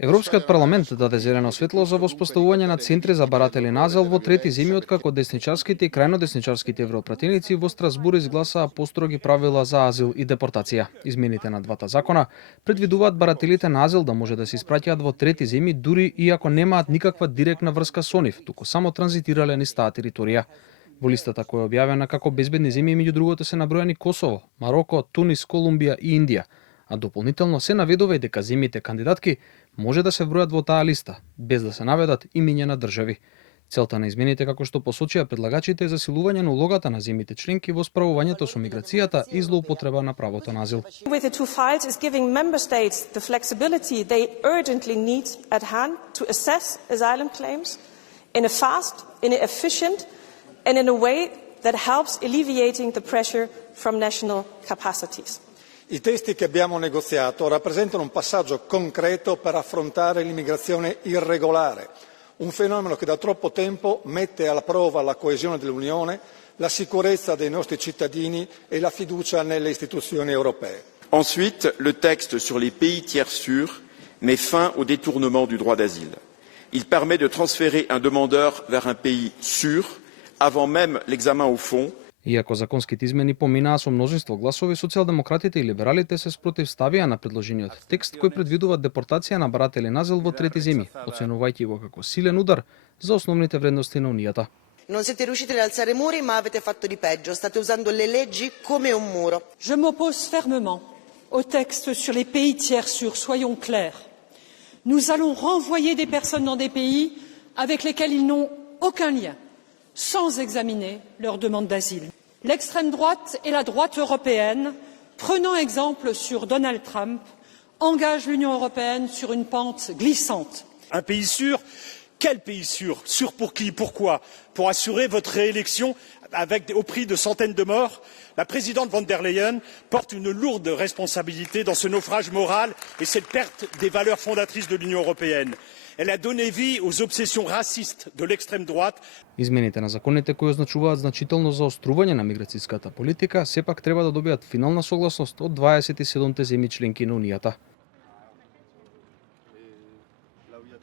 Европскиот парламент даде зелено светло за воспоставување на центри за баратели на азил во трети земји, откако десничарските и крајнодесничарските европратеници во Страсбур изгласаа построги правила за азил и депортација. Измените на двата закона предвидуваат барателите на азил да може да се испраќаат во трети земји дури и ако немаат никаква директна врска со нив, туку само транзитирале низ таа територија. Во листата која е објавена како безбедни земји меѓу другото се набројани Косово, Мароко, Тунис, Колумбија и Индија, а дополнително се наведува и дека земјите кандидатки може да се вбројат во таа листа, без да се наведат имиња на држави. Целта на измените, како што посочија предлагачите, е засилување на улогата на земјите членки во справувањето со миграцијата и злоупотреба на правото на азил. With the two files is giving member states the flexibility they urgently need at hand to assess asylum claims in a fast, in an efficient and in a way that helps alleviating the pressure from national capacities. I testi che abbiamo negoziato rappresentano un passaggio concreto per affrontare l'immigrazione irregolare, un fenomeno che da troppo tempo mette alla prova la coesione dell'Unione, la sicurezza dei nostri cittadini e la fiducia nelle istituzioni europee. Ensuite, le texte sur les pays tiers sûrs met fin au détournement du droit d'asile. Il permet de transférer un demandeur vers un pays sûr avant même l'examen au fond. Иако законските измени поминаа со множество гласови, социјалдемократите и либералите се спротивставија на предложениот текст кој предвидува депортација на баратели на азил во трети земји, оценувајќи го како силен удар за основните вредности на Унијата. Non siete riusciti ad alzare muri, ma avete fatto di peggio. State usando le leggi come un muro. Je m'oppose fermement au texte sur les pays tiers sûrs, soyons clairs. Nous allons renvoyer des personnes dans des pays avec lesquels ils n'ont aucun lien, sans examiner leur demande d'asile. L'extrême droite et la droite européenne, prenant exemple sur Donald Trump, engagent l'Union européenne sur une pente glissante. Un pays sûr? Quel pays sûr? Sûr pour qui? Pourquoi? Pour assurer votre réélection au prix de centaines de morts? La présidente von der Leyen porte une lourde responsabilité dans ce naufrage moral et cette perte des valeurs fondatrices de l'Union européenne. Elle a donné vie aux obsessions racistes de l'extrême droite. Измените на законите кои означуваат значително заострување на миграцијската политика сепак треба да добијат финална согласност од 27 земји членки на Унијата.